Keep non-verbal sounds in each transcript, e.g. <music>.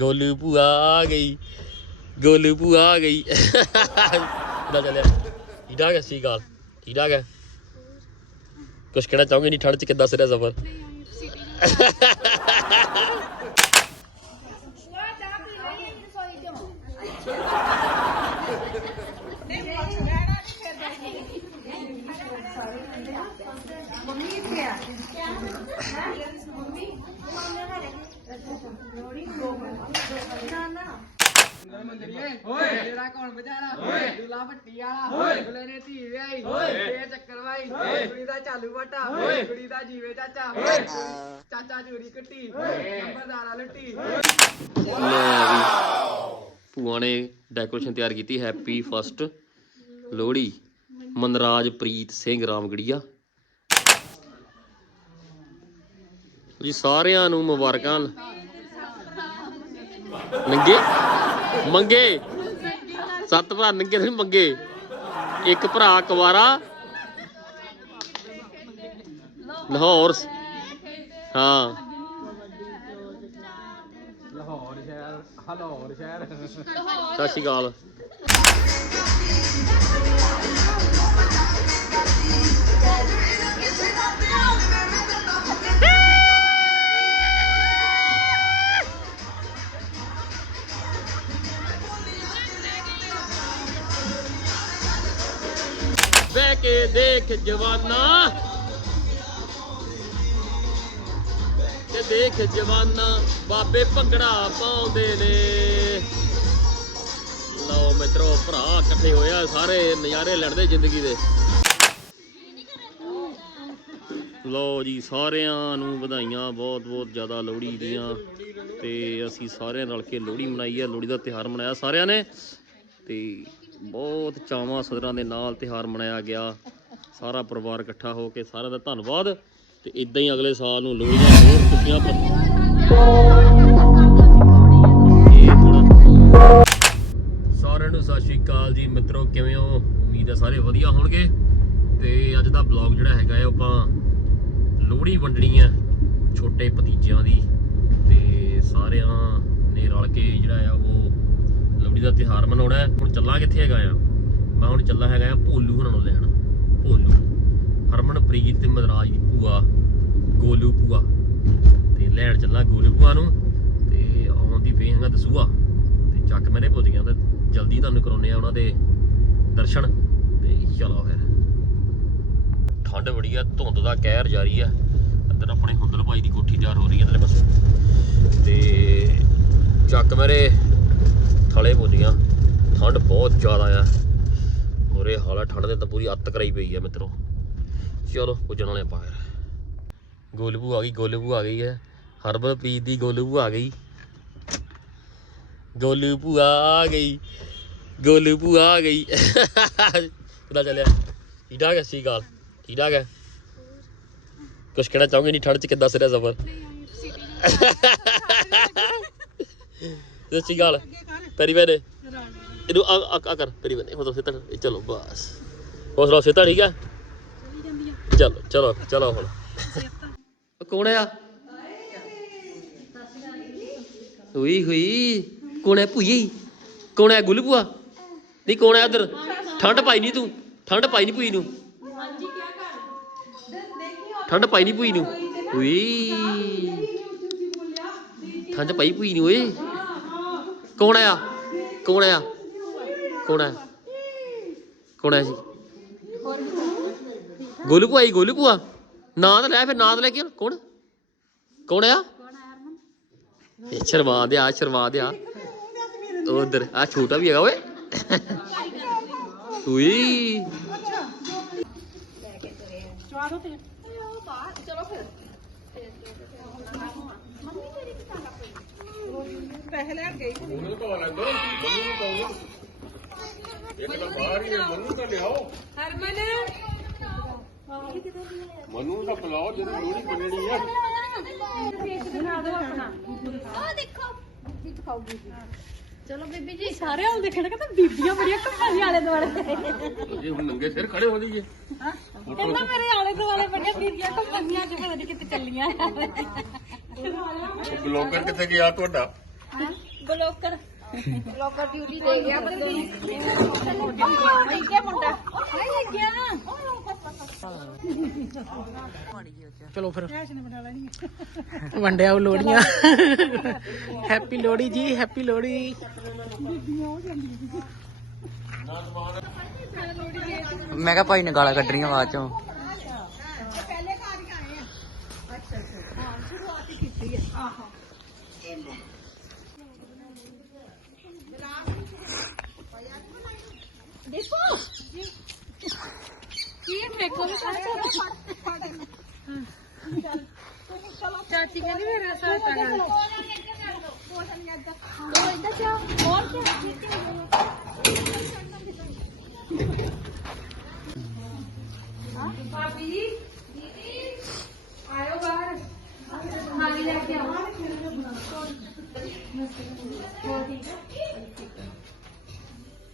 ਗੋਲੂ ਭੂਆ ਆ ਗਈ। ਗੋਲੂ ਭੂਆ ਆ ਗਈ। ਕਿੱਦਾਂ ਚੱਲਿਆ। ਠੀਕ ਠਾਕ ਹੈ ਸਹੀ ਗੱਲ ਠੀਕ ਠਾਕ ਕੁਛ ਕਹਿਣਾ ਚਾਹੋਗੇ? ਨਹੀਂ ਠੰਡ ਚ ਕਿੱਦਾਂ ਸਿਰਿਆ ਸਫਰ? ਓਏ। ਤੇਰਾ ਕੌਣ ਬਚਾਰਾ ਓਏ। ਦੁਲਾ ਭੱਟੀ ਵਾਲਾ। ਓਏ। ਬੁਲੇ ਨੇ ਧੀ ਵਿਆਹੀ। ਓਏ। ਤੇ ਚੱਕਰ ਵਾਈ ਕੁੜੀ ਦਾ ਚਾਲੂ ਵਟਾ। ਓਏ। ਕੁੜੀ ਦਾ ਜੀਵੇ ਚਾਚਾ। ਓਏ। ਚਾਚਾ ਚੂਰੀ ਕੱਟੀ। ਨੰਬਰਦਾਰਾ ਲੁੱਟੀ। ਭੂਆ ਨੇ ਡੈਕੋਰੇਸ਼ਨ ਤਿਆਰ ਕੀਤੀ ਹੈਪੀ ਫਸਟ ਲੋਹੜੀ ਮਨਰਾਜ ਪ੍ਰੀਤ ਸਿੰਘ ਰਾਮਗੜੀਆ। ਜੀ ਸਾਰਿਆਂ ਨੂੰ ਮੁਬਾਰਕਾਂ। ਨੰਗੇ? ਮੰਗੇ। ਸੱਤ ਭਰਾ ਨੰਗੇ ਨਹੀਂ ਮੰਗੇ। ਇੱਕ ਭਰਾ ਕੁਵਾਰਾ। ਲਾਹੌਰ ਹਾਂ। ਲਾਹੌਰ ਸ਼ਹਿਰ ਹਲੌਰ ਸ਼ਹਿਰ। ਸਤਿ ਸ਼੍ਰੀ ਅਕਾਲ। ਬਹਿ ਕੇ ਦੇਖ ਜਵਾਨਾ। ਤੇ ਦੇਖ ਜਵਾਨਾ, ਬਾਬੇ ਭੰਗੜਾ ਪਾਉਂਦੇ ਨੇ। ਲਓ ਮਿੱਤਰੋ, ਭਰਾ ਇਕੱਠੇ ਹੋਇਆ ਸਾਰੇ ਨਜ਼ਾਰੇ ਲੈਣਦੇ ਜ਼ਿੰਦਗੀ ਦੇ। ਲਓ ਜੀ, ਸਾਰਿਆਂ ਨੂੰ ਵਧਾਈਆਂ ਬਹੁਤ ਬਹੁਤ ਜ਼ਿਆਦਾ ਲੋਹੜੀ ਦੀਆਂ। ਤੇ ਅਸੀਂ ਸਾਰਿਆਂ ਰਲ ਕੇ ਲੋਹੜੀ ਮਨਾਈ ਹੈ ਲੋਹੜੀ ਦਾ ਤਿਉਹਾਰ ਮਨਾਇਆ ਸਾਰਿਆਂ ਨੇ। ਤੇ ਬਹੁਤ ਚਾਵਾਂ ਸਦਰਾਂ ਦੇ ਨਾਲ ਤਿਉਹਾਰ ਮਨਾਇਆ ਗਿਆ। ਸਾਰਾ ਪਰਿਵਾਰ ਇਕੱਠਾ ਹੋ ਕੇ ਸਾਰਿਆਂ ਦਾ ਧੰਨਵਾਦ ਤੇ ਇਦਾਂ ਹੀ ਅਗਲੇ ਸਾਲ ਨੂੰ ਲੋਹੜੀ ਦੀਆਂ ਹੋਰ ਖੁਸ਼ੀਆਂ ਸਾਰਿਆਂ ਨੂੰ ਸਤਿ ਸ਼੍ਰੀ ਅਕਾਲ ਜੀ। ਮਿੱਤਰੋ, ਕਿਵੇਂ ਹੋ? ਉਮੀਦ ਹੈ ਸਾਰੇ ਵਧੀਆ ਹੋਣਗੇ। ਤੇ ਅੱਜ ਦਾ ਬਲੌਗ ਜਿਹੜਾ ਹੈਗਾ ਹੈ ਆਪਾਂ ਲੋਹੜੀ ਵੰਡਣੀ ਹੈ ਛੋਟੇ ਭਤੀਜਿਆਂ ਦੀ। ਤੇ ਸਾਰਿਆਂ ਨੇ ਰਲ ਕੇ ਜਿਹੜਾ ਆ, ਉਹ ਲੋਹੜੀ ਦਾ ਤਿਉਹਾਰ ਮਨਾਉਣਾ ਹੈ। ਹੁਣ ਚੱਲਾਂ ਕਿੱਥੇ ਹੈਗਾ ਆ? ਮੈਂ ਹੁਣ ਚੱਲਾਂ ਹੈਗਾ ਆ ਭੋਲੂ ਹੁਣਾਂ ਨੂੰ ਲੈਣ। ਭੋਲੂ, ਹਰਮਨਪ੍ਰੀਤ ਤੇ ਮਦਰਾਜ ਦੀ ਭੂਆ, ਗੋਲੂ ਭੂਆ। ਤੇ ਲੈਣ ਚੱਲਾਂ ਗੋਲੂ ਭੂਆ ਨੂੰ ਤੇ ਆਉਣ ਦੀ ਹੈਗਾ ਦਸੂਆ। ਤੇ ਚੱਕ ਮੈਨੇ ਪੁੱਜ ਗਿਆ ਤੇ ਜਲਦੀ ਤੁਹਾਨੂੰ ਕਰਾਉਨੇ ਆ ਉਹਨਾਂ ਦੇ ਦਰਸ਼ਨ ਤੇ ਚਲੋ ਫਿਰ। ਠੰਡ ਬੜੀ ਆ, ਧੁੰਦ ਦਾ ਕਹਿਰ ਜਾਰੀ ਆ। ਅੰਦਰ ਆਪਣੇ ਹੁੰਦਲ ਭਾਈ ਦੀ ਕੋਠੀ ਤਿਆਰ ਹੋ ਰਹੀ ਹੈ ਇਧਰਲੇ ਪਾਸੇ ਤੇ ਚੱਕ ਮੇਰੇ ਥਲੇ ਪੁੱਜ ਗਿਆ ਠੰਡ ਬਹੁਤ ਜ਼ਿਆਦਾ ਆ। ਮੋਰੇ ਹਾਲਾ ਠੰਡ ਦੇ ਤਾਂ ਪੂਰੀ ਅੱਤ ਕਰਾਈ ਪਈ ਆ ਮਿੱਤਰੋ। ਚਲੋ ਪੁੱਜਣ ਵਾਲੇ ਆਪਾਂ ਫਿਰ ਗੋਲਬੂ ਆ ਗਈ ਗੋਲਬੂ ਆ ਗਈ ਹੈ। ਹਰਬਲਪ੍ਰੀਤ ਦੀ ਗੋਲਬੂ ਆ ਗਈ। ਗੋਲੂ ਭੂਆ ਆ ਗਈ। ਗੋਲੂ ਭੂਆ ਆ ਗਈ। ਕਿੱਦਾਂ ਚੱਲਿਆ? ਠੀਕ ਠਾਕ ਹੈ? ਸਹੀ ਗੱਲ ਠੀਕ ਠਾਕ ਹੈ? ਕੁਛ ਕਹਿਣਾ ਚਾਹੋਗੇ? ਨਹੀਂ ਠੰਡ ਚ ਕਿੱਦਾਂ ਸਿਰਿਆ ਸਫਰ? <laughs> ਸੱਚੀ ਗੱਲ ਤੇਰੀ ਵੇਨੇ ਇਹਨੂੰ ਆ, ਆ- ਆ ਕਰ ਤੇਰੀ ਵੇਨੇ ਮਤਲਬ ਸਿੱਧਾ ਇਹ ਚਲੋ, ਬਸ। ਹੌਸਲਾ ਸਿੱਧਾ ਠੀਕ ਹੈ ਚਲੋ ਚਲੋ ਚਲੋ ਹੁਣ। ਉਹ ਕੌਣ ਆ? ਹੋਈ ਹੋਈ। ਕੌਣ ਹੈ ਭੂਈ? ਕੌਣ ਹੈ ਗੁੱਲ ਭੂਆ? ਨਹੀਂ, ਕੌਣ ਹੈ ਉਧਰ ਠੰਡ ਪਾਈ ਨਹੀਂ ਤੂੰ। ਠੰਡ ਪਾਈ ਨਹੀਂ ਭੂਈ ਨੂੰ। ਠੰਡ ਪਾਈ ਨਹੀਂ ਭੂਈ ਨੂੰ। ਹੋਈ। ਠੰਡ ਪਾਈ ਭੂਈ ਨੂੰ, ਓਏ। ਕੌਣ ਆਇਆ? ਕੌਣ ਆਇਆ? ਕੌਣ ਆਇਆ? ਕੌਣ ਆਇਆ ਜੀ? ਗੋਲੂ ਭੂਆ ਗੋਲੂ ਭੂਆ। ਨਾਂ ਤਾਂ ਲੈ ਫਿਰ ਨਾਂ ਤਾਂ ਲੈ ਕੇ ਆਉਣ। ਕੌਣ? ਕੌਣ ਆਇਆ? ਇਹ ਸ਼ਰਮਾ ਦੇ ਆ ਸ਼ਰਮਾ ਦੇ ਆ। ਉਧਰ ਆ ਛੋਟਾ ਵੀ ਹੈਗਾ ਓਏ। ਉਈ। ਮਨੂੰ ਦਾ ਪਲਾਓ ਜਦੋਂ ਲੋੜੀ ਬੰਨਣੀ ਆ। ਚਲੋ ਬੀਬੀ ਜੀ ਸਾਰੇ ਹਾਲ ਦੇਖਣ ਕਿ ਤਾਂ ਬੀਬੀਆਂ ਬੜੀਆਂ ਕੱਪਾਂ ਆਲੇ ਦੁਆਲੇ। ਜੇ ਹੁਣ ਨੰਗੇ ਸਿਰ ਖੜੇ ਹੋ ਜਾਈਏ ਕਹਿੰਦਾ ਮੇਰੇ ਆਲੇ ਦੁਆਲੇ ਬੜੀਆਂ ਬੀਬੀਆਂ ਪਤਾ ਨਹੀਂ ਕਿੱਥੇ ਚੱਲੀਆਂ। ਬਲੌਗਰ ਕਿੱਥੇ ਗਿਆ ਤੁਹਾਡਾ? ਬਲੋਕਰ। ਬਲੋਕਰ ਡਿਊਟੀ ਦੇ ਗਿਆ ਬੰਦੇ ਇੱਕੇ ਮੁੰਡਾ ਨਹੀਂ ਲੱਗਿਆ ਚਲੋ ਫਿਰ ਵੰਡਿਆ ਉਹ ਲੋੜੀਆਂ ਹੈਪੀ ਲੋੜੀ ਜੀ ਹੈਪੀ ਲੋੜੀ ਮੈਂ ਕਿਹਾ ਭਾਈ ਨੇ ਗਾਲਾਂ ਕੱਢਣੀਆਂ ਬਾਅਦ ਚੋਂ। ਦੇਖੋ। ਕੀ ਦੇਖੋ ਵੀ ਚਾਚੀ ਕਹਿੰਦੀ ਮੇਰਾ ਸਾਥ ਆ ਗਿਆ ਭਾਬੀ ਜੀ ਦੀਦੀ ਆਇਓ ਬਾਹਰ। ਖਾਲੀ ਲੈ ਕੇ ਆਓ। ਹੋਰ ਠੀਕ ਹੈ?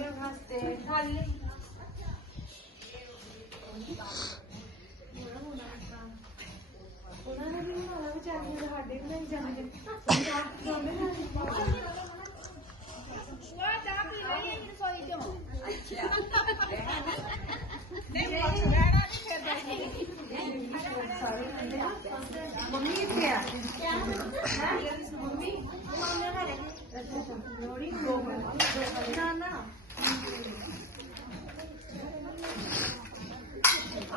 ਵਾਸਤੇ। ਖਾਲੀ ਉਹਨਾਂ ਨੇ।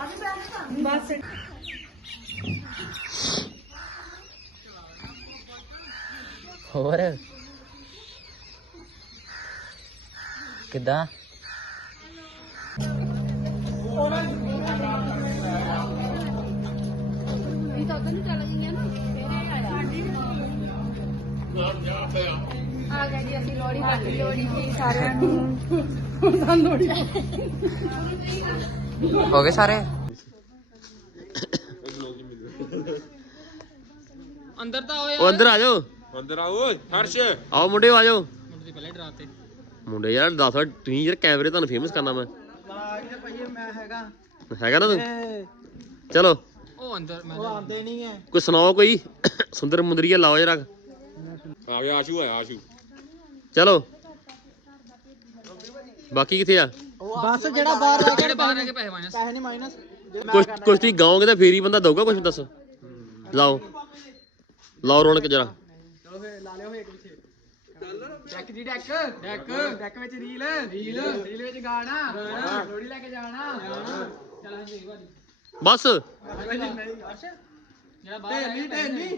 ਵੀ ਸਾਡੇ ਵੀ ਜਾਂਦੇ ਹੋਰ? ਕਿੱਦਾਂ? ਇਹ ਤਾਂ ਉਦੋਂ ਨੂੰ ਚੱਲ ਗਈਆਂ ਨਾ ਫੇਰ ਆਇਆ। ਆ ਗਿਆ ਜੀ ਅਸੀਂ ਸਾਰਿਆਂ ਨੂੰ ਹੋ ਗਏ ਸਾਰੇ? ਅੰਦਰ ਤਾਂ ਹੋਏ ਉਹ ਅੰਦਰ ਆ ਜਾਓ। ਅੰਦਰ ਆਓ ਹਰਸ਼। ਆਓ ਮੁੰਡੇ ਆ ਜਾਓ। ਮੁੰਡੇ ਪਹਿਲੇ ਡਰਾਤੇ। ਮੁੰਡੇ ਯਾਰ ਦੱਸ ਤੁਸੀਂ ਯਾਰ ਕੈਮਰੇ ਤੁਹਾਨੂੰ ਫੇਮਸ ਕਰਨਾ ਮੈਂ। ਮੈਂ ਹੈਗਾ ਹੈਗਾ ਨਾ ਤੂੰ? ਚਲੋ। ਉਹ ਅੰਦਰ ਮੈਂ ਆਉਂਦੇ ਨਹੀਂ ਹੈ ਕੋਈ ਸੁਣਾਓ ਕੋਈ? ਸੁੰਦਰ ਮੁੰਦਰੀਆ ਲਾਓ ਜਰਾ। ਆ ਗਿਆ ਆਸ਼ੂ ਆਇਆ ਆਸ਼ੂ। ਚਲੋ। ਬਾਕੀ ਕਿੱਥੇ ਆ? ਬਸ ਜਿਹੜਾ ਬਾਹਰ ਆ ਜਿਹੜੇ ਬਾਹਰ ਆ ਕੇ ਪੈਸੇ ਮਾਈਨਸ। ਪੈਸੇ ਨਹੀਂ ਮਾਈਨਸ। ਕੁਛ ਕੁਛ ਤੁਸੀਂ ਗਾਓਗੇ ਤਾਂ ਫੇਰ ਹੀ ਬੰਦਾ ਦਊਗਾ ਕੁਛ ਦੱਸ। ਲਾਓ। ਲਾਓ ਰੌਣਕ ਜਰਾ। ਚਲੋ ਫੇ ਲਾ ਲਿਓ ਇੱਕ ਪਿੱਛੇ। ਡੈਕ ਜੀ ਡੈਕ। ਡੈਕ। ਡੈਕ ਵਿੱਚ ਰੀਲ। ਰੀਲ। ਰੀਲ ਵਿੱਚ ਗਾਣਾ। ਲੋੜੀ ਲੈ ਕੇ ਜਾਣਾ। ਚਲ ਜੀ ਬਸ। ਜਿਹੜਾ ਬਾਹਰ ਆ ਢੇਲੀ ਢੇਲੀ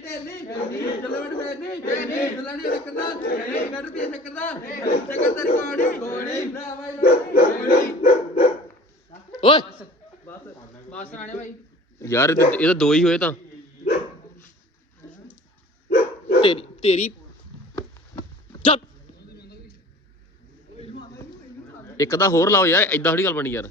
ਢੇਲੀ ਢੇਲੀ ਚਲੋ ਬਟ ਫੇਰਨੀ ਢੇਲੀ ਚਲਣੀ ਰੱਖਦਾ ਕੱਢ ਪੀ ਸਕਦਾ ਚੱਕਰ ਤੇਰੀ ਕੋੜੀ ਕੋੜੀ ਨਾ ਬਾਈ ਲੋੜੀ ਓਏ। ਬਸ। ਰਾਣੇ ਭਾਈ ਯਾਰ ਇਹ ਤਾਂ ਇਹ ਤਾਂ ਦੋ ਹੀ ਹੋਏ ਤਾਂ। ਤੇਰੀ ਤੇਰੀ। ਚੱਲ। ਇੱਕ ਦਾ ਹੋਰ ਲਾਓ ਯਾਰ ਐਦਾਂ ਥੋੜੀ ਗੱਲ ਬਣੀ ਯਾਰ।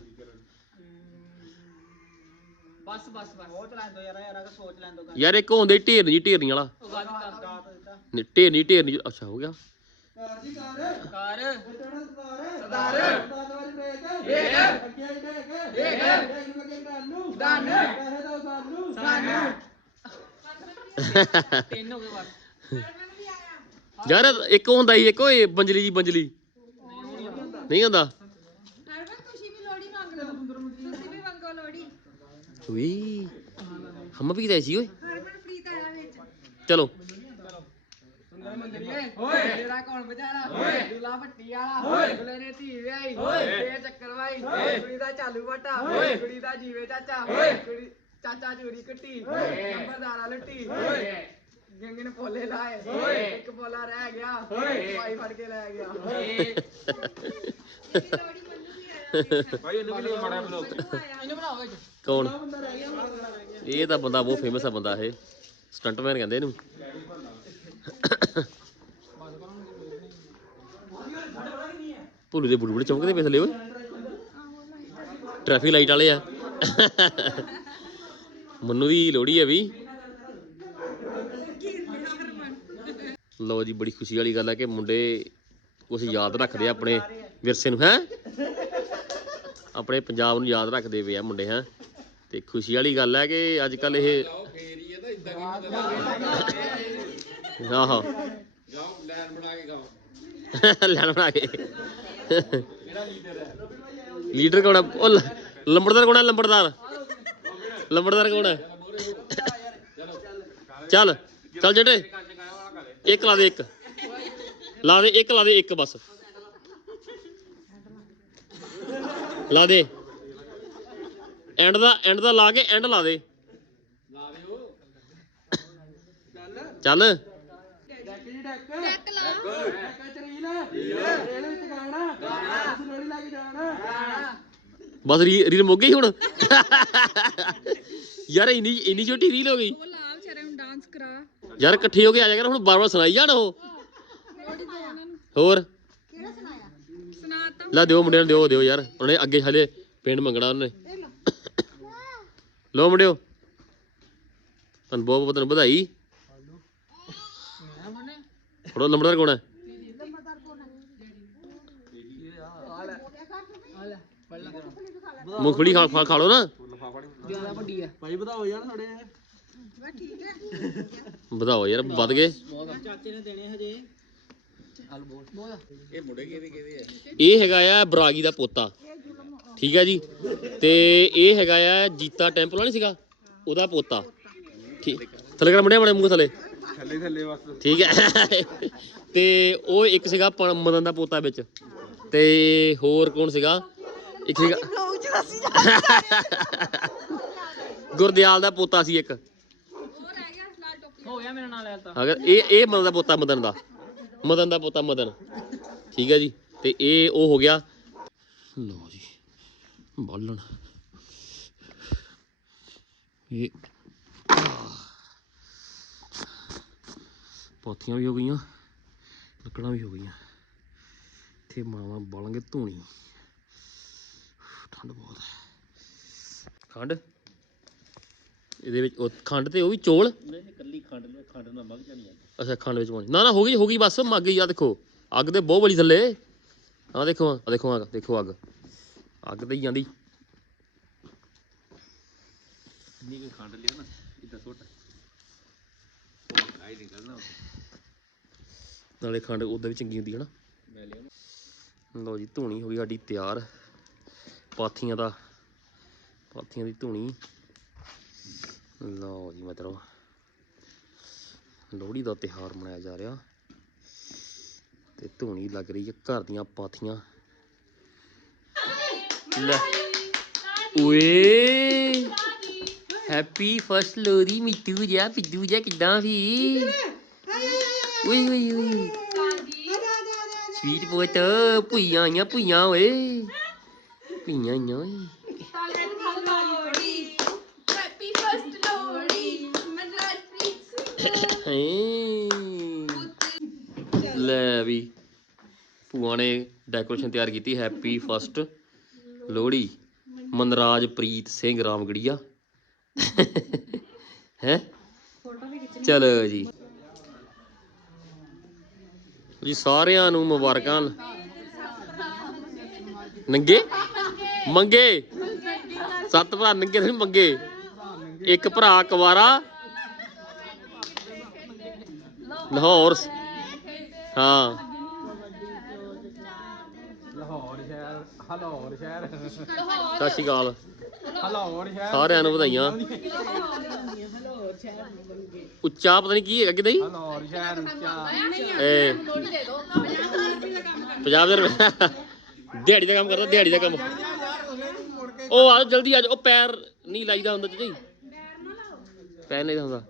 ਬਸ ਬਸ ਬਸ। ਬਹੁਤ ਲੈਣ ਦੋ ਯਾਰ ਯਾਰ ਸੋਚ ਲੈਣ ਦੋ ਯਾਰ ਇੱਕ ਹੁੰਦੇ ਢੇਰਨੀ ਜੀ ਢੇਰਨੀ ਵਾਲਾ। ਉਹ ਗੱਲ ਕਰ ਨਹੀਂ, ਢੇਰਨੀ ਢੇਰਨੀ ਅੱਛਾ ਹੋ ਗਿਆ। ਕਾਰ ਜੀ ਕਾਰ ਕਰ ਸਰਦਾਰ। ਸਰਦਾਰ। ਵਾਲੀ ਬ੍ਰੇਕ ਏਕ ਅੱਗੇ ਆਈ ਬ੍ਰੇਕ ਏਕ ਏਕ ਨੂੰ ਅੱਗੇ ਡਾਲੂ ਡਨ ਪੈਸੇ ਦੋ ਸਾਨੂੰ। ਸਾਨੂੰ ਤਿੰਨ ਹੋ ਗਏ ਬਸ। ਯਾਰ ਇੱਕ ਹੁੰਦਾ ਹੀ ਇੱਕ ਓਏ ਬੰਜਲੀ ਜੀ ਬੰਜਲੀ। ਨਹੀਂ ਹੁੰਦਾ ਹਰਮਨ ਤੁਸੀਂ ਵੀ ਲੋੜੀ ਮੰਗ ਲਓ ਤੁਸੀਂ ਵੀ ਮੰਗੋ ਲੋੜੀ ਉਈ ਹਮ ਵੀ ਕਿਤੇ ਸੀ ਓਏ। ਆਇਆ ਵਿੱਚ ਚਲੋ। ਸੁੰਦਰ ਮੰਦਰੀਏ ਓਏ। ਤੇਰਾ ਕੌਣ ਬਚਾਰਾ ਓਏ। ਦੁਲਾ ਭੱਟੀ ਵਾਲਾ। ਓਏ। ਦੁਲੇ ਨੇ ਧੀ ਵਿਆਹੀ। ਓਏ। ਤੇ ਚੱਕਰ ਵਾਈ ਕੁੜੀ ਦਾ ਚਾਲੂ ਵਟਾ। ਓਏ। ਕੁੜੀ ਦਾ ਜੀਵੇ ਚਾਚਾ। ਓਏ। ਕੁੜੀ ਚਾਚਾ ਚੋਰੀ ਕੱਟੀ। ਨੰਬਰਦਾਰਾ ਲੁੱਟੀ। ਓਏ। ਗੰਗੇ ਨੇ ਪੋਲੇ ਲਾਏ। ਓਏ। ਇੱਕ ਪੋਲਾ ਰਹਿ ਗਿਆ। ਓਏ। ਭਾਈ ਫੜ ਕੇ ਲੈ ਗਿਆ। ਓਏ। ਭਾਈ ਉਹਨੂੰ ਵੀ ਲੈ ਮਾੜਾ ਬਲੌਗ ਇਹਨੂੰ ਬਣਾਓ ਵਿੱਚ ਕੌਣ? ਇਹ ਤਾਂ ਬੰਦਾ ਬਹੁਤ ਫੇਮਸ ਆ ਬੰਦਾ ਇਹ। ਸਟੰਟਮੈਨ ਕਹਿੰਦੇ ਇਹਨੂੰ। ਭੁੱਲੂ ਦੇ ਬੁੜੇ ਚੌਂਕਦੇ ਪਏ ਥੱਲੇ ਟ੍ਰੈਫਿਕ ਲਾਈਟ ਵਾਲੇ ਆ। ਮੰਨੂ ਦੀ ਲੋੜੀ ਹੈ ਵੀ। ਲਓ ਜੀ, ਬੜੀ ਖੁਸ਼ੀ ਵਾਲੀ ਗੱਲ ਹੈ ਕਿ ਮੁੰਡੇ ਕੁਝ ਯਾਦ ਰੱਖਦੇ ਆ ਆਪਣੇ ਵਿਰਸੇ ਨੂੰ, ਹੈ? ਆਪਣੇ ਪੰਜਾਬ ਨੂੰ ਯਾਦ ਰੱਖਦੇ ਪਏ ਆ ਮੁੰਡੇ, ਹੈ। ਤੇ ਖੁਸ਼ੀ ਵਾਲੀ ਗੱਲ ਹੈ ਕਿ ਅੱਜ ਕੱਲ ਇਹ ਆਹੋ। ਲੈਣ ਬਣਾ ਕੇ। ਲੀਡਰ ਕੌਣ ਉਹ ਲੰਬੜਦਾਰ ਕੌਣ ਹੈ ਲੰਬੜਦਾਰ। ਲੰਬੜਦਾਰ ਕੌਣ ਹੈ ਚੱਲ ਚੱਲ ਜੱਟੇ ਇੱਕ ਲਾ ਦੇ ਇੱਕ। ਲਾ ਦੇ ਇੱਕ, ਲਾ ਦੇ ਇੱਕ ਬਸ। ਲਾ ਦੇ। ਐਂਡ ਦਾ ਐਂਡ ਦਾ ਲਾ ਕੇ ਐਂਡ ਲਾ ਦੇ। ਚੱਲ। ਚੱਕ ਲਾ ਬਸ ਰੀ ਰੀਲ ਮੁੱਕ ਗਈ ਹੁਣ? ਯਾਰ ਇੰਨੀ ਇੰਨੀ ਛੋਟੀ ਰੀਲ ਹੋ ਗਈ। ਉਹ ਲਾ ਵਿਚਾਰੇ ਨੂੰ ਡਾਂਸ ਕਰਾ। ਯਾਰ ਇਕੱਠੇ ਹੋ ਕੇ ਆ ਜਾ ਕਰ ਹੁਣ ਬਾਰ ਬਾਰ ਸੁਣਾਈ ਜਾਣ ਉਹ। ਹੋਰ? ਲੈ ਦਿਓ ਮੁੰਡੇ ਨੂੰ ਦਿਓ ਦਿਓ ਯਾਰ। ਉਹਨੇ ਅੱਗੇ ਹਲੇ ਪਿੰਡ ਮੰਗਣਾ ਉਹਨੇ। ਲੋ ਮੁੰਡਿਓ। ਤੁਹਾਨੂੰ ਬਹੁਤ ਬਹੁਤ ਤੁਹਾਨੂੰ ਵਧਾਈ। ਫੜੋ ਲੰਬੜਦਾਰ ਕੌਣ ਹੈ? ਮੂੰਗਫਲੀ ਖਾ ਖਾ- ਖਾ ਲਓ ਨਾ। ਜ਼ਿਆਦਾ ਵੱਡੀ ਆ ਵਧਾਓ ਯਾਰ, ਵੱਧ ਗਏ। ਚਾਚੇ ਨੇ ਦੇਣੇ ਹਜੇ ਇਹ ਹੈਗਾ ਆ ਬਰਾਗੀ ਦਾ ਪੋਤਾ। ਠੀਕ ਹੈ ਜੀ? ਤੇ ਇਹ ਹੈਗਾ ਆ ਜੀਤਾ ਟੈਂਪਲ ਨਹੀਂ ਸੀਗਾ? ਉਹਦਾ ਪੋਤਾ। ਠੀਕ ਥੱਲੇ ਕਰ ਮੁੰਡਿਆ ਬਣੇ ਮੂੰਹ ਥੱਲੇ। ਥੱਲੇ ਥੱਲੇ ਬਸ। ਠੀਕ ਹੈ ਤੇ ਉਹ ਇੱਕ ਸੀਗਾ ਮਦਨ ਦਾ ਪੋਤਾ ਵਿੱਚ। ਤੇ ਹੋਰ ਕੌਣ ਸੀਗਾ? ਇੱਕ ਸੀਗਾ ਗੁਰਦਿਆਲ ਦਾ ਪੋਤਾ ਸੀ ਇੱਕ। ਹੋ ਗਿਆ ਮੇਰੇ ਨਾਲ ਲੈ ਤਾ ਅਗਰ ਇਹ ਇਹ ਮਦਨ ਦਾ ਪੋਤਾ ਮਦਨ ਦਾ। ਮਦਨ ਦਾ ਪੋਤਾ ਮਦਨ। ਠੀਕ ਹੈ ਜੀ, ਤੇ ਇਹ ਉਹ ਹੋ ਗਿਆ। ਲਓ ਜੀ, ਬਾਲਣ। ਇਹ ਪੋਥੀਆਂ ਵੀ ਹੋ ਗਈਆਂ, ਲੱਕੜਾਂ ਵੀ ਹੋ ਗਈਆਂ। ਇੱਥੇ ਮਾਵਾਂ ਬਾਲਾਂਗੇ ਧੂਣੀ। ਠੰਡ ਬਹੁਤ ਹੈ। ਖੰਡ? ਇਹਦੇ ਵਿੱਚ ਉਹ ਖੰਡ ਤੇ ਉਹ ਵੀ ਚੋਲ? ਅੱਛਾ ਖੰਡ ਵਿੱਚ ਪਾਉਣੀ। ਨਾ ਨਾ ਹੋ ਗਈ ਹੋ ਗਈ ਬਸ ਮੱਗ ਗਈ ਆ ਦੇਖੋ। ਅੱਗ ਤੇ ਬਹੁਤ ਬੜੀ ਥੱਲੇ। ਆ ਦੇਖੋ ਆ ਦੇਖੋ ਅੱਗ ਦੇਖੋ ਅੱਗ। ਅੱਗ ਤੇ ਹੀ ਜਾਂਦੀ ਨਾਲੇ ਖੰਡ ਉਦਾਂ ਵੀ ਚੰਗੀ ਹੁੰਦੀ ਹੈ ਨਾ। ਲਓ ਜੀ ਧੂਣੀ ਹੋ ਗਈ ਸਾਡੀ ਤਿਆਰ। ਪਾਥੀਆਂ ਦਾ ਪਾਥੀਆਂ ਦੀ ਧੂਣੀ। ਲਓ ਜੀ ਮਤਲਬ ਲੋਹੜੀ ਦਾ ਤਿਹਾਰ ਮਨਾਇਆ ਜਾ ਰਿਹਾ। ਤੇ ਧੂਣੀ ਲੱਗ ਰਹੀ ਹੈ ਘਰ ਦੀਆਂ ਪਾਥੀਆਂ। ਲੈ, ਓਏ, ਹੈਪੀ ਫਸਟ ਲੋਹੜੀ ਮਿੱਟੂ ਜਿਆ, ਪਿੱਦੂ ਜਿਆ ਕਿੱਦਾਂ ਵੀ ਓਏ ਓਏ ਓਏ। ਸਵੀਟ ਪੁੱਤ, ਭੁਈਆਂ ਆਈਆਂ, ਭੁਈਆਂ, ਓਏ। ਭੁਈਆਂ ਆਈਆਂ, ਓਏ ਲੋੜੀ ਹੈਪੀ ਫਸਟ ਲੋੜੀ ਮਨਰਾਜ ਹੈਂ। ਲੈ ਵੀ, ਭੂਆ ਨੇ ਡੈਕੋਰੇਸ਼ਨ ਤਿਆਰ ਕੀਤੀ ਹੈਪੀ ਫਸਟ ਲੋਹੜੀ ਮਨਰਾਜ ਪ੍ਰੀਤ ਸਿੰਘ ਰਾਮਗੜੀਆ। ਹੈ? ਚਲੋ ਜੀ। ਜੀ ਸਾਰਿਆਂ ਨੂੰ ਮੁਬਾਰਕਾਂ। ਨੰਗੇ? ਮੰਗੇ? ਸੱਤ ਭਰਾ ਨੰਗੇ ਨਹੀਂ ਮੰਗੇ। ਇੱਕ ਭਰਾ ਕੁਵਾਰਾ। ਲਾਹੌਰ ਸ- ਹਾਂ। ਲਾਹੌਰ ਸ਼ਹਿਰ ਹਲਾਹੌਰ ਸ਼ਹਿਰ। ਸਤਿ ਸ਼੍ਰੀ ਅਕਾਲ। ਹਲਾਹੌਰ ਸ਼ਹਿਰ। ਸਾਰਿਆਂ ਨੂੰ ਵਧਾਈਆਂ। ਉੱਚਾ ਪਤਾ ਨਹੀਂ ਕੀ ਹੈਗਾ ਕਿਤੇ ਹੀ ਹਲਾਹੌਰ ਸ਼ਹਿਰ ਉੱਚਾ। ਏ। ਪੰਜਾਬ ਦੇ ਰੁਪਏ ਦਿਹਾੜੀ ਦਾ ਕੰਮ ਕਰਦਾ ਦਿਹਾੜੀ ਦਾ ਕੰਮ। ਉਹ ਆ ਜਾਓ ਜਲਦੀ ਆ ਜਾਓ। ਉਹ ਪੈਰ ਨਹੀਂ ਲਾਈਦਾ ਹੁੰਦਾ ਜੀ। ਪੈਰ ਨਹੀਂ ਹੁੰਦਾ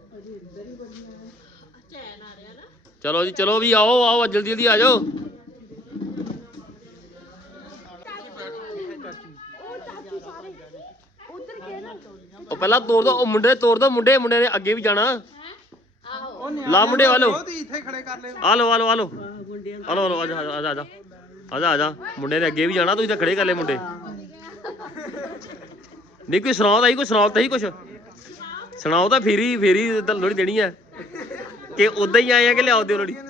ਚਲੋ ਜੀ, ਚਲੋ ਵੀ ਆਓ ਆਓ ਜਲਦੀ ਜਲਦੀ ਆ ਜਾਓ। ਉਹ ਪਹਿਲਾਂ ਤੋੜ ਦੋ, ਉਹ ਮੁੰਡੇ ਤੋੜ ਦੋ, ਮੁੰਡੇ ਮੁੰਡੇ ਨੇ ਅੱਗੇ ਵੀ ਜਾਣਾ। ਲਾ ਮੁੰਡੇ ਵਾਲੋ ਇੱਥੇ ਖੜੇ ਕਰ ਲੈ ਆ ਲੋ ਆ ਲੋ ਆ ਲੋ ਆ ਲੋ ਆ ਲੋ ਆ ਜਾ ਆ ਜਾ। ਆ ਜਾ ਆ ਜਾ। ਮੁੰਡੇ ਨੇ ਅੱਗੇ ਵੀ ਜਾਣਾ, ਤੁਸੀਂ ਤਾਂ ਖੜੇ ਕਰ ਲੈ ਮੁੰਡੇ। ਨਹੀਂ, ਕੋਈ ਸੁਣਾਓ ਤਾਂ ਹੀ, ਕੋਈ ਸੁਣਾਓ ਤਾਂ ਹੀ ਕੁਛ। ਸੁਣਾਓ ਤਾਂ ਫੇਰੀ ਫੇਰੀ ਤਾਂ ਲੋੜੀ ਦੇਣੀ ਹੈ। ਕਿ ਉਦਾਂ ਹੀ ਆਏ ਆ ਕਿ ਲਿਆਓ ਦਿਓ ਲੋੜੀ ਹੈ?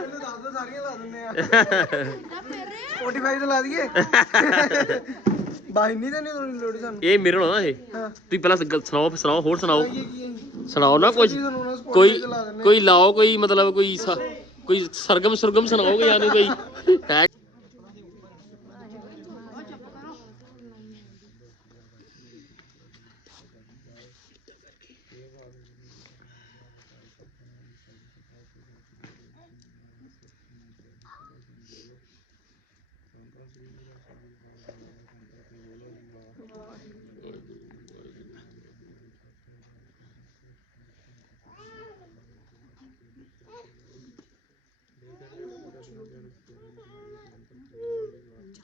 ਦੱਸ ਦੋ ਸਾਰੀਆਂ ਲਾ ਦਿੰਦੇ ਆ। Spotify ਤੇ ਲਾ ਦਈਏ। ਬਾਈ ਨਹੀਂ ਦੇਣੀ ਤੁਹਾਨੂੰ ਲੋੜੀ ਸਾਨੂੰ। ਇਹ ਮੇਰੇ ਨਾਲ ਨਾ ਇਹ। ਤੁਸੀਂ ਪਹਿਲਾਂ ਗੱਲ ਸੁਣਾਓ ਫਿਰ ਸੁਣਾਓ ਹੋਰ ਸੁਣਾਓ। ਸੁਣਾਓ ਨਾ ਕੁਝ ਕੋਈ ਕੋਈ ਲਾਓ ਕੋਈ ਮਤਲਬ ਕੋਈ ਕੋਈ ਸਰਗਮ ਸੁਰਗਮ ਸੁਣਾਓਗੇ ਯਾਨੀ ਕੋਈ। <laughs>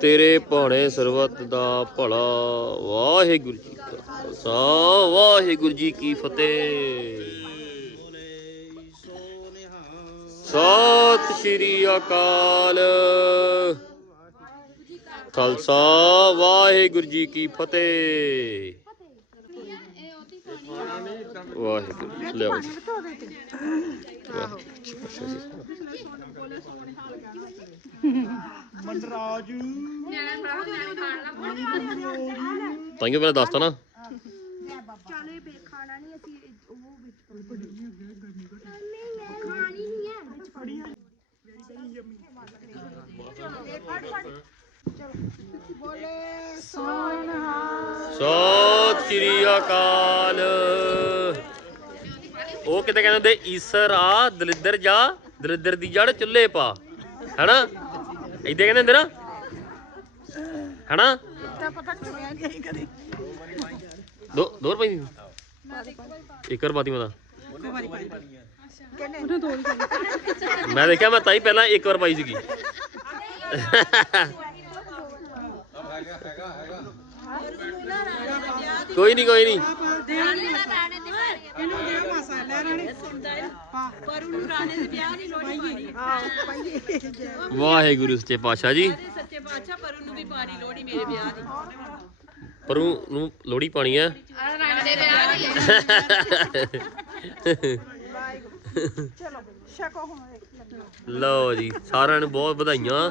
ਤੇਰੇ ਭਾਣੇ ਸਰਬੱਤ ਦਾ ਭਲਾ ਵਾਹਿਗੁਰੂ ਜੀ ਕਾ ਖਾਲਸਾ। ਵਾਹਿਗੁਰੂ ਜੀ ਕੀ ਫਤਿਹ। ਸਤਿ ਸ਼੍ਰੀ ਅਕਾਲ। ਖਾਲਸਾ ਵਾਹਿਗੁਰੂ ਜੀ ਕੀ ਫਤਿਹ। ਵਾਹਿਗੁਰੂ ਲਿਆਓ ਜੀ। ਵਾਹਿਗੁਰੂ ਜੀ ਕਾ ਖਾਲਸਾ। ਤਾਂਹੀਓ ਪਹਿਲਾਂ ਦੱਸਤਾ ਨਾ ਚਲੇ ਬੇ ਖਾਣਾ ਨਹੀਂ ਅਸੀਂ ਉਹ ਵਿੱਚ ਖਾਣੀ ਨਹੀਂ ਹੈ ਵਿੱਚ ਫੜੀ ਸਤਿ ਸ਼੍ਰੀ ਅਕਾਲ ਉਹ ਕਿਤੇ ਕਹਿੰਦੇ ਹੁੰਦੇ ਈਸਰ ਆ ਦਲਿੱਦਰ ਜਾ ਦਲਿੱਦਰ ਦੀ ਜੜ ਚੁੱਲ੍ਹੇ ਪਾ। ਹੈਨਾ? ਇਦਾਂ ਕਹਿੰਦੇ ਹੁੰਦੇ ਨਾ? ਹੈਨਾ? ਦੋ ਦੋ ਰੁਪਏ ਦੀ। ਇੱਕ ਰੁਪਏ ਦੀ ਮਦਾ ਮੈਂ ਦੇਖਿਆ ਮੈਂ ਤਾਂ ਹੀ ਪਹਿਲਾਂ ਇੱਕ ਵਾਰ ਪਾਈ ਸੀਗੀ। ਕੋਈ ਨਹੀਂ ਕੋਈ ਨਹੀਂ ਵਾਹਿਗੁਰੂ ਸੱਚੇ ਪਾਤਸ਼ਾਹ ਜੀ। ਸੱਚੇ ਬਾਦਸ਼ਾਹ ਪਰ ਉਹਨੂੰ ਵੀ ਪਾਣੀ ਲੋੜੀ ਮੇਰੇ ਵਿਆਹ ਦੀ। ਪਰ ਉਹ ਨੂੰ ਲੋੜੀ ਪਾਣੀ ਆ। ਲਓ ਜੀ ਸਾਰਿਆਂ ਨੂੰ ਬਹੁਤ ਵਧਾਈਆਂ।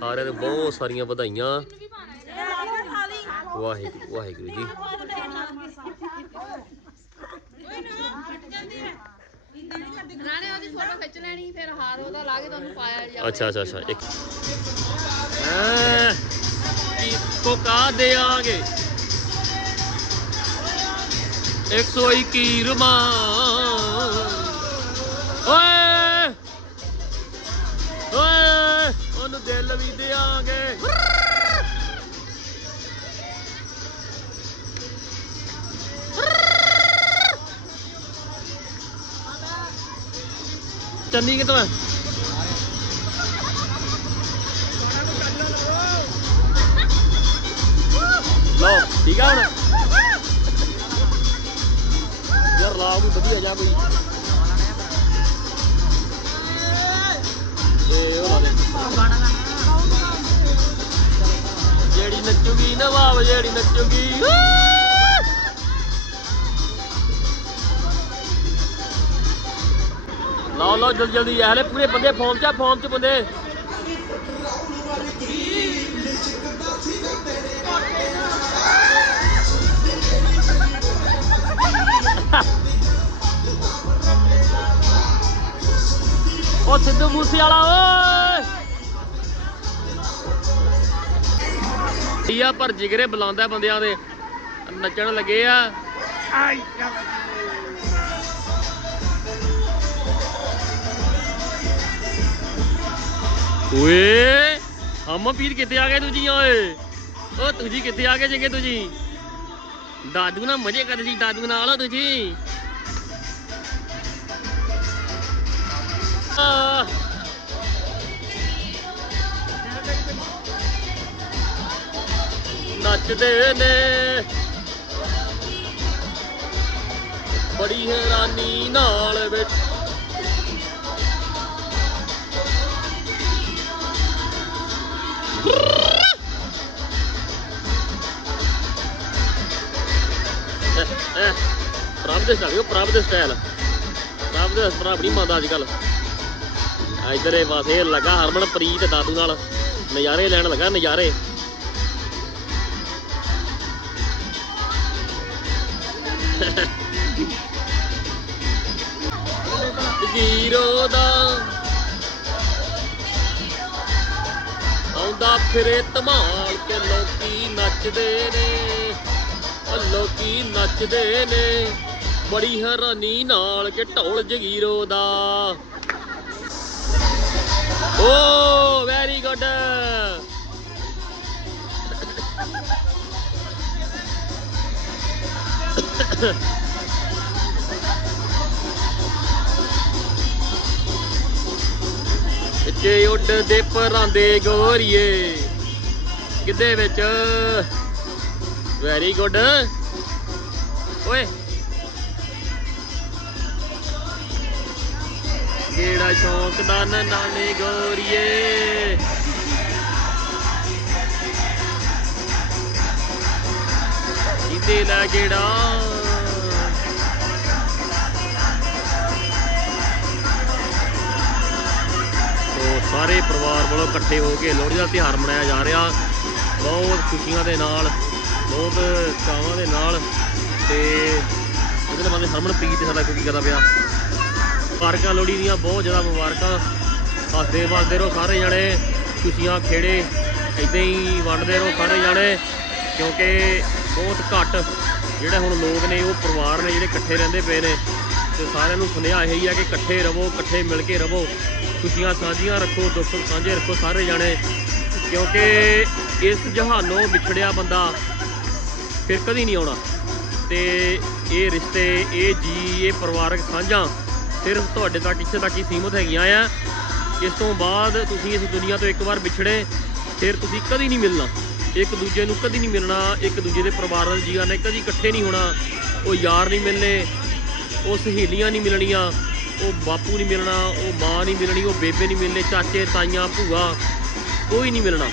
ਸਾਰਿਆਂ ਨੂੰ ਬਹੁਤ ਸਾਰੀਆਂ ਵਧਾਈਆਂ। ਵਾਹਿਗੁਰੂ ਵਾਹਿਗੁਰੂ ਜੀ। ਨਾਲੇ ਉਹਦੀ ਫੋਟੋ ਖਿੱਚ ਲੈਣੀ ਫਿਰ ਹਾਰ ਉਹਦਾ ਲਾ ਕੇ ਤੁਹਾਨੂੰ ਪਾਇਆ ਜਾ ਅੱਛਾ ਅੱਛਾ ਅੱਛਾ ਇੱਕ ਐ ਕੀ ਕੋ ਕਾ ਦੇਾਂਗੇ 121 ਰੁਮਾ ਓਏ! ਓਏ! ਉਹਨੂੰ ਦਿਲ ਵੀ ਦੇਾਂਗੇ ਚੰਨੀ ਕਿਤੋਂ ਹੈ ਲਓ, ਠੀਕ ਆ ਹੁਣ? ਯਾਰ ਲਾ ਵੀ ਵਧੀਆ ਜਾ ਕੋਈ। ਤੇ ਉਹ ਲਾ ਜਿਹੜੀ ਨੱਚੂਗੀ, ਨਵਾਬ ਜਿਹੜੀ ਨੱਚੂਗੀ। ਲਾਓ, ਲਓ, ਜਲਦੀ ਜਲਦੀ ਇਹ ਹਲੇ ਪੂਰੇ ਬੰਦੇ ਫੋਨ ਚ ਆ ਫਾਰਮ ਚ ਬੰਦੇ। ਉਹ ਸਿੱਧੂ ਮੂਸੇ ਵਾਲਾ ਓਏ ਆ, ਪਰ ਜਿਗਰੇ ਬੁਲਾਉਂਦਾ ਬੰਦਿਆਂ ਦੇ। ਨੱਚਣ ਲੱਗੇ ਆ। ਓਏ, ਹਮ ਪੀਰ ਕਿੱਥੇ ਆ ਗਏ ਤੁਸੀਂ, ਓਏ? ਓ, ਤੁਸੀਂ ਕਿੱਥੇ ਆ ਗਏ ਜਗੇ ਤੁਸੀਂ? ਦਾਦੂ ਨਾਲ ਮਜ਼ੇ ਕਰਦੇ ਸੀ, ਦਾਦੂ ਨਾਲ ਤੁਸੀਂ? ਨੱਚਦੇ ਨੇ। ਬੜੀ ਹੈਰਾਨੀ ਨਾਲ ਵਿੱਚ। ਪ੍ਰਭ ਦੇ ਸਟਾਈਲ ਪ੍ਰਭ ਦੇ ਸਟਾਈਲ ਪ੍ਰਭ ਦੇ ਪ੍ਰਭ ਨਹੀਂ ਮੰਨਦਾ ਅੱਜ ਕੱਲ ਇਧਰ ਇਹ ਪਾਸੇ ਲੱਗਾ ਹਰਮਨਪ੍ਰੀਤ ਦਾਦੂ ਨਾਲ। ਨਜ਼ਾਰੇ ਲੈਣ ਲੱਗਾ, ਨਜ਼ਾਰੇ। ਜੀਰੋ ਦਾ ਆਉਂਦਾ ਫਿਰੇ ਧਮਾਲ ਕੇ ਲੋਕੀ ਨੱਚਦੇ ਨੇ। ਲੋਕੀ ਨੱਚਦੇ ਨੇ। ਬੜੀ ਹੈਰਾਨੀ ਨਾਲ ਕਿ ਢੋਲ ਜਗੀਰੋ ਦਾ। ਓ ਵੈਰੀ ਗੁੱਡ ਇੱਥੇ ਉੱਡਦੇ ਪਰਾਂਦੇ ਗੋਰੀਏ। ਕਿੱਦੇ ਵਿੱਚ? ਵੈਰੀ ਗੁੱਡ ਓਏ। ਕਿਹੜਾ ਸ਼ੌਂਕ ਦਾ ਨਾਨੇ ਗੋਰੀਏ? ਜਿੱਦੇ ਲੈ ਗੇੜਾ ਸਾਰੇ ਪਰਿਵਾਰ ਵੱਲੋਂ ਇਕੱਠੇ ਹੋ ਕੇ ਲੋਹੜੀ ਦਾ ਤਿਉਹਾਰ ਮਨਾਇਆ ਜਾ ਰਿਹਾ। ਬਹੁਤ ਖੁਸ਼ੀਆਂ ਦੇ ਨਾਲ ਬਹੁਤ ਚਾਵਾਂ ਦੇ ਨਾਲ ਤੇ ਉਹਦੇ ਨਾਲ ਬੰਦੇ ਹਰਮਨ ਸਾਡਾ ਕੀ ਕਰਦਾ ਪਿਆ। ਮੁਬਾਰਕਾਂ ਲੋਹੜੀ ਦੀਆਂ, ਬਹੁਤ ਜ਼ਿਆਦਾ ਮੁਬਾਰਕਾਂ। ਹੱਸਦੇ ਵੱਸਦੇ ਰਹੋ ਸਾਰੇ ਜਣੇ, ਖੁਸ਼ੀਆਂ ਖੇੜੇ ਇਦਾਂ ਹੀ ਵੰਡਦੇ ਰਹੋ ਸਾਰੇ ਜਣੇ, ਕਿਉਂਕਿ ਬਹੁਤ ਘੱਟ ਜਿਹੜੇ ਹੁਣ ਲੋਕ ਨੇ, ਉਹ ਪਰਿਵਾਰ ਨੇ ਜਿਹੜੇ ਇਕੱਠੇ ਰਹਿੰਦੇ ਪਏ ਨੇ, ਤੇ ਸਾਰਿਆਂ ਨੂੰ ਸੁਨੇਹਾ ਇਹੀ ਆ ਕਿ ਇਕੱਠੇ ਰਹੋ, ਇਕੱਠੇ ਮਿਲ ਕੇ ਰਹੋ, ਖੁਸ਼ੀਆਂ ਸਾਂਝੀਆਂ ਰੱਖੋ, ਦੁੱਖ ਸਾਂਝੇ ਰੱਖੋ ਸਾਰੇ ਜਾਣੇ, ਕਿਉਂਕਿ ਇਸ ਜਹਾਨੋਂ ਵਿਛੜਿਆ ਬੰਦਾ ਫਿਰ ਕਦੀ ਨਹੀਂ ਆਉਣਾ। ਤੇ ਇਹ ਰਿਸ਼ਤੇ, ਇਹ ਜੀ, ਇਹ ਪਰਿਵਾਰਕ ਸਾਂਝਾਂ ਸਿਰਫ ਤੁਹਾਡੇ ਤੱਕ ਇੱਥੇ ਤੱਕ ਹੀ ਸੀਮਤ ਹੈਗੀਆਂ ਆ। ਇਸ ਤੋਂ ਬਾਅਦ ਤੁਸੀਂ ਇਸ ਦੁਨੀਆ ਤੋਂ ਇੱਕ ਵਾਰ ਵਿਛੜੇ, ਫਿਰ ਤੁਸੀਂ ਕਦੀ ਨਹੀਂ ਮਿਲਣਾ। ਇੱਕ ਦੂਜੇ ਨੂੰ ਕਦੀ ਨਹੀਂ ਮਿਲਣਾ, ਇੱਕ ਦੂਜੇ ਦੇ ਪਰਿਵਾਰ ਦੇ ਜੀਆਂ ਨੇ ਕਦੀ ਇਕੱਠੇ ਨਹੀਂ ਹੋਣਾ। ਉਹ ਯਾਰ ਨਹੀਂ ਮਿਲਨੇ ਉਹ ਸਹੇਲੀਆਂ ਨਹੀਂ ਮਿਲਣੀਆਂ, ਉਹ ਬਾਪੂ ਨਹੀਂ ਮਿਲਣਾ, ਉਹ ਮਾਂ ਨਹੀਂ ਮਿਲਣੀ, ਉਹ ਬੇਬੇ ਨਹੀਂ ਮਿਲਣੇ, ਚਾਚੇ, ਤਾਈਆਂ, ਭੂਆ, ਕੋਈ ਨਹੀਂ ਮਿਲਣਾ।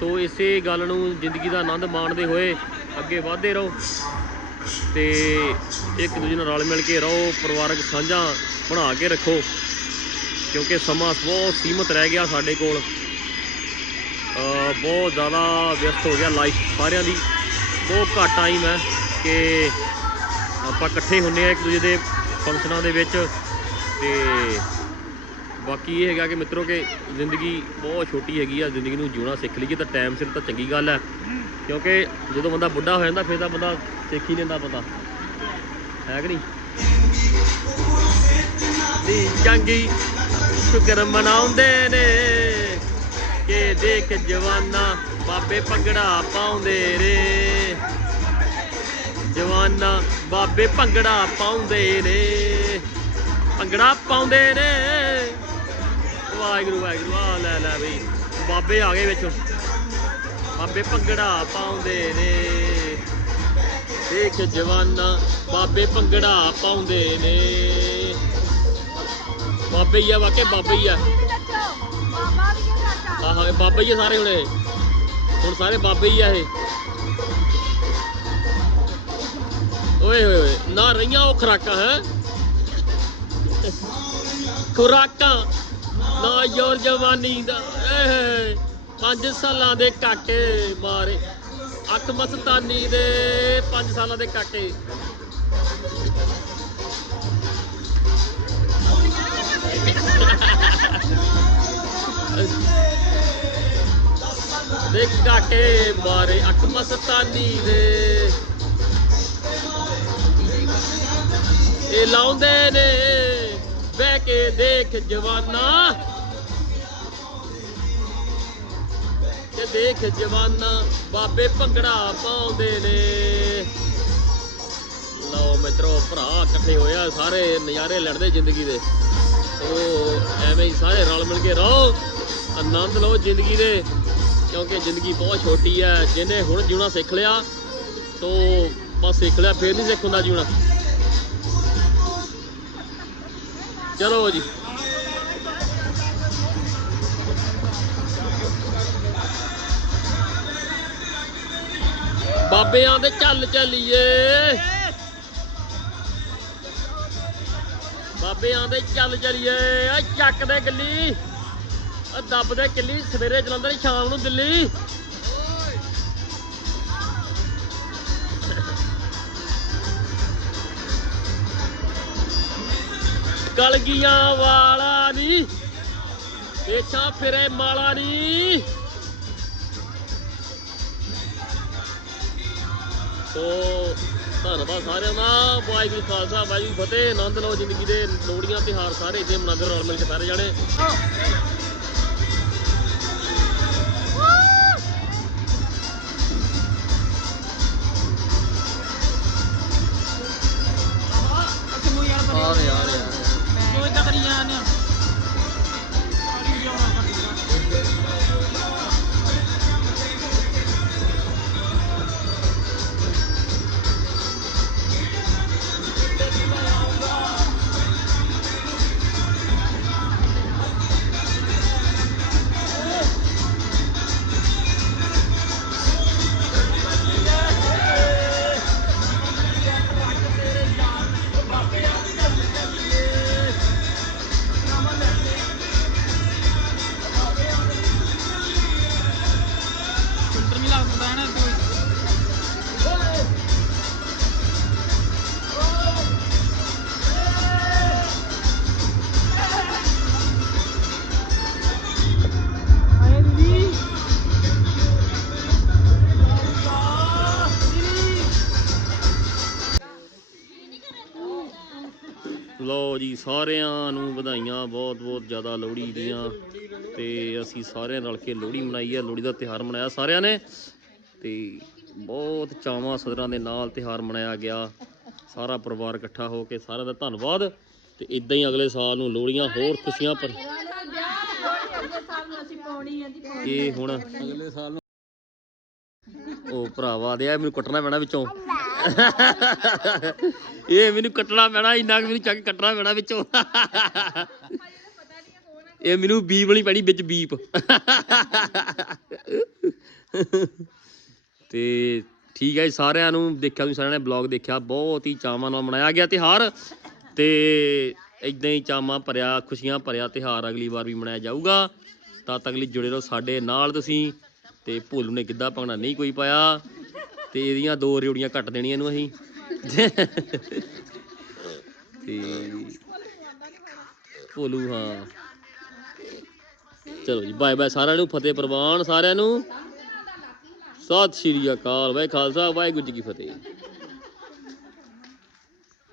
ਸੋ ਇਸੇ ਗੱਲ ਨੂੰ ਜ਼ਿੰਦਗੀ ਦਾ ਆਨੰਦ ਮਾਣਦੇ ਹੋਏ ਅੱਗੇ ਵਧਦੇ ਰਹੋ ਤੇ ਇੱਕ ਦੂਜੇ ਨਾਲ ਰਲ ਮਿਲ ਕੇ ਰਹੋ, ਪਰਿਵਾਰਕ ਸਾਂਝਾਂ ਬਣਾ ਕੇ ਰੱਖੋ, ਕਿਉਂਕਿ ਸਮਾਂ ਬਹੁਤ ਸੀਮਤ ਰਹਿ ਗਿਆ ਸਾਡੇ ਕੋਲ। ਬਹੁਤ ਜ਼ਿਆਦਾ ਵਿਅਸਤ ਹੋ ਗਿਆ ਲਾਈਫ ਸਾਰਿਆਂ ਦੀ। ਬਹੁਤ ਘੱਟ ਟਾਈਮ ਹੈ ਕਿ ਆਪਾਂ ਇਕੱਠੇ ਹੁੰਨੇ ਆ ਇੱਕ ਦੂਜੇ ਦੇ ਫੰਕਸ਼ਨਾਂ ਦੇ ਵਿੱਚ ਤੇ ਬਾਕੀ ਇਹ ਹੈਗਾ ਕਿ ਮਿੱਤਰੋ ਕਿ ਜ਼ਿੰਦਗੀ ਬਹੁਤ ਛੋਟੀ ਹੈਗੀ ਆ, ਜ਼ਿੰਦਗੀ ਨੂੰ ਜਿਉਣਾ ਸਿੱਖ ਲਈਏ ਤਾਂ ਟਾਈਮ ਸਿਰ ਤਾਂ ਚੰਗੀ ਗੱਲ ਹੈ ਕਿਉਂਕਿ ਜਦੋਂ ਬੰਦਾ ਬੁੱਢਾ ਹੋ ਜਾਂਦਾ, ਫਿਰ ਤਾਂ ਬੰਦਾ ਸਿੱਖ ਹੀ ਲੈਂਦਾ ਪਤਾ। ਹੈ ਕਿ ਨਹੀਂ? ਦੀ ਚੰਗੀ ਸ਼ੁਕਰ ਮਨਾਉਂਦੇ ਨੇ। ਕਿ ਦੇਖ ਜਵਾਨਾ ਬਾਬੇ ਭੰਗੜਾ ਪਾਉਂਦੇ ਰੇ ਜਵਾਨਾ ਬਾਬੇ ਭੰਗੜਾ ਪਾਉਂਦੇ ਨੇ। ਭੰਗੜਾ ਪਾਉਂਦੇ ਨੇ। ਵਾਹਿਗੁਰੂ ਵਾਹਿਗੁਰੂ। ਆ ਲੈ ਲੈ ਬਈ। ਬਾਬੇ ਆ ਗਏ ਵਿੱਚ। ਬਾਬੇ ਭੰਗੜਾ ਪਾਉਂਦੇ ਨੇ। ਦੇਖ ਜਵਾਨਾ, ਬਾਬੇ ਭੰਗੜਾ ਪਾਉਂਦੇ ਨੇ। ਬਾਬੇ ਹੀ ਆ ਵਾਕੇ ਬਾਬੇ ਹੀ ਆ। ਬਾਬਾ ਵੀ ਆਹੋ ਇਹ ਬਾਬੇ ਹੀ ਆ ਸਾਰੇ ਹੁਣੇ। ਹੁਣ ਸਾਰੇ ਬਾਬੇ ਹੀ ਆ ਇਹ। ਓਏ ਹੋਏ ਹੋਏ ਨਾ ਰਹੀਆਂ ਉਹ ਖਰਾਕਾਂ, ਹੈ? ਖੁਰਾਕਾਂ। ਨਾ ਯੋਰ ਜਵਾਨੀ ਦਾ। ਏ ਪੰਜ ਸਾਲਾਂ ਦੇ ਕਾਕੇ ਮਾਰੇ। ਅੱਖ ਮਸਤਾਨੀ ਦੇ ਪੰਜ ਸਾਲਾਂ ਦੇ ਕਾਕੇ। ਦੇ ਕਾਕੇ ਮਾਰੇ, ਅੱਖ ਮਸਤਾਨੀ ਦੇ। ਇਹ ਲਾਉਂਦੇ ਨੇ, ਬਹਿ ਕੇ ਦੇਖ ਜਵਾਨਾ। ਤੇ ਦੇਖ ਜਵਾਨਾ, ਬਾਬੇ ਭੰਗੜਾ ਪਾਉਂਦੇ ਨੇ। ਲਓ ਮਿੱਤਰੋ, ਭਰਾ ਇਕੱਠੇ ਹੋਇਆ ਸਾਰੇ ਨਜ਼ਾਰੇ ਲੈਣਦੇ ਜ਼ਿੰਦਗੀ ਦੇ। ਸੋ ਐਵੇਂ ਹੀ ਸਾਰੇ ਰਲ ਮਿਲ ਕੇ ਰਹੋ, ਆਨੰਦ ਲਓ ਜ਼ਿੰਦਗੀ ਦੇ, ਕਿਉਂਕਿ ਜ਼ਿੰਦਗੀ ਬਹੁਤ ਛੋਟੀ ਹੈ ਜਿਹਨੇ ਹੁਣ ਜਿਉਣਾ ਸਿੱਖ ਲਿਆ, ਸੋ ਬਸ ਸਿੱਖ ਲਿਆ, ਫੇਰ ਨਹੀਂ ਸਿੱਖ ਹੁੰਦਾ ਜਿਉਣਾ। ਚਲੋ ਜੀ। ਬਾਬਿਆਂ ਦੇ ਚੱਲ ਚੱਲੀਏ ਬਾਬਿਆਂ ਦੇ ਚੱਲ ਚੱਲੀਏ ਆ ਚੱਕ ਦੇ ਗੱਲੀ ਆ ਦੱਬ ਦੇ ਕਿੱਲੀ। ਸਵੇਰੇ ਜਲੰਧਰ, ਸ਼ਾਮ ਨੂੰ ਦਿੱਲੀ। ਕਲਗੀਆਂ ਵਾਲਾ ਨੀ। ਪੇਛਾ ਫਿਰੇ ਮਾਲਾ ਨੀ। ਸੋ ਧੰਨਵਾਦ ਸਾਰਿਆਂ ਦਾ। ਵਾਹਿਗੁਰੂ ਜੀ ਖਾਲਸਾ, ਵਾਹਿਗੁਰੂ ਜੀ ਫਤਿਹ। ਆਨੰਦ ਲਓ ਜ਼ਿੰਦਗੀ ਦੇ ਲੋਹੜੀਆਂ ਤਿਹਾਰ ਸਾਰੇ ਇੱਥੇ ਮਨਾਉਂਦੇ ਰਲ ਮਿਲ ਕੇ ਸਾਰੇ ਜਾਣੇ। ਸਾਰਿਆਂ ਨੂੰ ਵਧਾਈਆਂ ਬਹੁਤ ਬਹੁਤ ਜ਼ਿਆਦਾ ਲੋਹੜੀ ਦੀਆਂ ਤੇ ਅਸੀਂ ਸਾਰਿਆਂ ਰਲ ਕੇ ਲੋਹੜੀ ਮਨਾਈ ਹੈ ਲੋਹੜੀ ਦਾ ਤਿਹਾਰ ਮਨਾਇਆ ਸਾਰਿਆਂ ਨੇ ਤੇ ਬਹੁਤ ਚਾਵਾਂ ਸਦਰਾਂ ਦੇ ਨਾਲ ਤਿਹਾਰ ਮਨਾਇਆ ਗਿਆ। ਸਾਰਾ ਪਰਿਵਾਰ ਇਕੱਠਾ ਹੋ ਕੇ ਸਾਰਿਆਂ ਦਾ ਧੰਨਵਾਦ ਤੇ ਇਦਾਂ ਹੀ ਅਗਲੇ ਸਾਲ ਨੂੰ ਲੋਹੜੀਆਂ ਹੋਰ ਖੁਸ਼ੀਆਂ ਭਰ ਇਹ ਹੁਣ ਅਗਲੇ ਸਾਲ ਉਹ ਭਰਾਵਾ, ਦੇ ਮੈਨੂੰ ਕੱਟਣਾ ਪੈਣਾ ਵਿੱਚੋਂ। ਇਹ ਮੈਨੂੰ ਕੱਟਣਾ ਪੈਣਾ, ਇੰਨਾ ਕੁ ਮੈਨੂੰ ਚੱਕ ਕੱਟਣਾ ਪੈਣਾ ਵਿੱਚੋਂ। ਇਹ ਮੈਨੂੰ ਬੀਪ ਵਾਲੀ ਪੈਣੀ ਵਿੱਚ ਬੀਪ। ਤੇ ਠੀਕ ਹੈ ਸਾਰਿਆਂ ਨੂੰ ਦੇਖਿਆ, ਤੁਸੀਂ ਸਾਰਿਆਂ ਨੇ ਬਲੌਗ ਦੇਖਿਆ, ਬਹੁਤ ਹੀ ਚਾਵਾਂ ਨਾਲ ਮਨਾਇਆ ਗਿਆ ਤਿਹਾਰ ਤੇ ਇਦਾਂ ਹੀ ਚਾਵਾਂ ਭਰਿਆ, ਖੁਸ਼ੀਆਂ ਭਰਿਆ ਤਿਹਾਰ ਅਗਲੀ ਵਾਰ ਵੀ ਮਨਾਇਆ ਜਾਊਗਾ। ਤਾਂ ਤੱਕ ਲਈ ਜੁੜੇ ਰਹੋ ਸਾਡੇ ਨਾਲ ਤੁਸੀਂ। ਤੇ ਭੋਲੂ ਨੇ ਗਿੱਧਾ ਪਾਉਣਾ ਨਹੀਂ ਕੋਈ ਪਾਇਆ ਤੇ ਇਹਦੀਆਂ ਦੋ ਰਿਉੜੀਆਂ ਕੱਟ ਦੇਣੀਆਂ ਇਹਨੂੰ ਅਸੀਂ। ਤੇ ਭੋਲੂ, ਹਾਂ। ਚਲੋ ਜੀ, ਬਾਏ ਬਾਏ ਸਾਰਿਆਂ ਨੂੰ, ਫਤਿਹ ਪ੍ਰਵਾਨ ਸਾਰਿਆਂ ਨੂੰ। ਸਤਿ ਸ਼੍ਰੀ ਅਕਾਲ ਵਾਹਿ ਖਾਲਸਾ ਵਾਹਿਗੁਰੂ ਜੀ ਕੀ ਫਤਿਹ।